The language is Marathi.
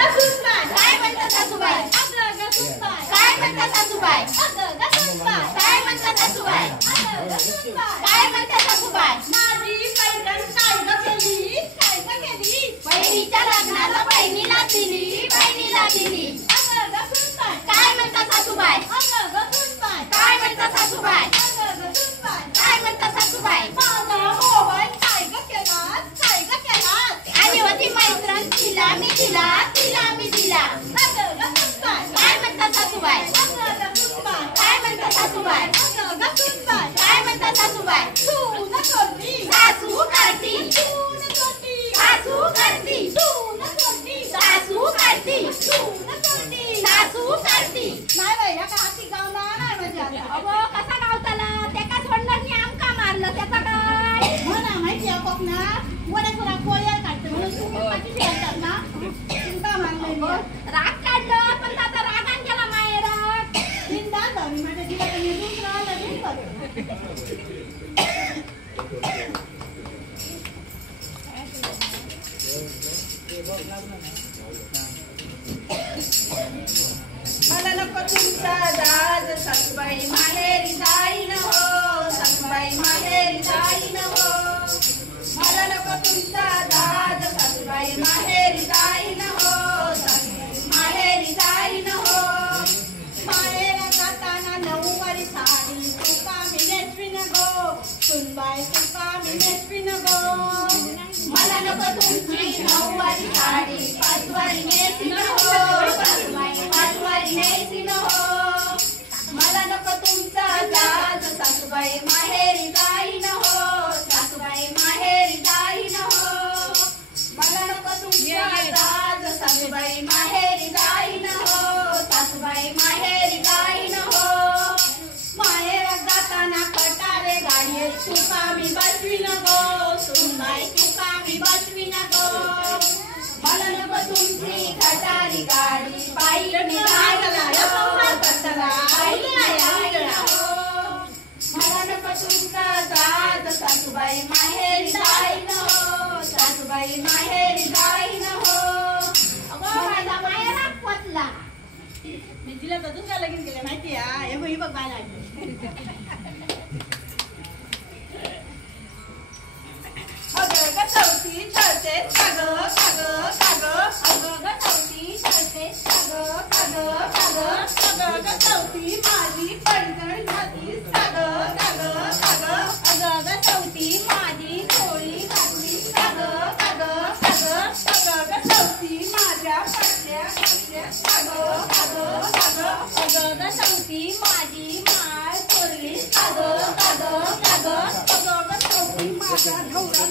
काय म्हणता सासूबाई? काय म्हणता सासूबाई? काय म्हणता सासूबाई? काय म्हणता सासूबाई? माझी पैठण काय ग केली? काय ग केली? बहिणीच्या लग्नाला बहिणीला दिली, बहिणीला दिली. काय म्हणता सासूबाई? काय म्हणता सासूबाई? काय म्हणता सासूबाई? माझा मोबाईल काय ग केला? काय ग केला? आणि होती मैत्रीण तिला मी दिला, तिला मी दिला. काय म्हणता सासूबाई? काय म्हणता सासूबाई? काय म्हणता सासूबाई? सासू करती, सासू करती, सासू करती, सासू करती. नाही बाई, या का हाती गावला नाही म्हणजे आता. अगो कसा गावताला? त्याका सोडलं की आमका मारलं त्याचा काय? म्हणा माहिती आहे कोकणात वडेपुरा कोळ्या काढते म्हणून तुम्ही पाठी फिरतात ना. तुमका मारलंय मी. राग काढलं पण आता रागान गेला माहेरात. बिनधास्त जाऊन माझ्या जीवाला मी दुसरं आलं नाही करत. मला नको तुमचा दाज सासूबाई माहेरी जाईन हो, सासूबाई माहेरी जाईन हो. मला नको तुमचा दाज सासूबाई माहेरी जाईन हो, सासूबाई माहेरी जाईन हो. माहेर जाताना नऊवारी साडी तुका मी नेसवीन गो, सुनबाई तुका मी नेसवीन गो. मला नको तुमची नऊवारी साडी, पाचवारी नेसीन हो, सासूबाई पाचवारी नेसीन हो. मला नको तुमचा दाज सासूबाई माहेरी जाईन हो, सासूबाई माहेरी जाईन हो. मला नको तुमचा दाज सासूबाई माहेरी जाईन हो, सासूबाई माहेरी जाईन हो. माहेरात जाताना कटारे गाडी तुका मी बसवीन गो, सुनबाई तुका मी बसवीन गो. मला नको तुमची खटारी गाडी बाई लागला, कटला, मला नको तुमचा दाज सासूबाई माहेरी जाईन हो, सासूबाई माहेरी जाईन हो. अगो माझा माहेरात पोचला. मी तिला तर दुसऱ्या लगीन केलं माहिती आहे. हे बघ बाय लागली. अगं ग चौथी छळतेस काग काग काग, अगं ग चौथी चलतेस काग काग काग. अगं ग चौथी माझी पैठण घातलीस काग काग काग. अगं ग चौथी माझी चोळी घातलीस काग काग काग. अगं ग चौथी माझ्या पडल्या घातल्यास काग काग काग. अगं ग चौथी माझी माळ चोरलीस काग काग काग. अगं ग चौथी माझ्या नवरा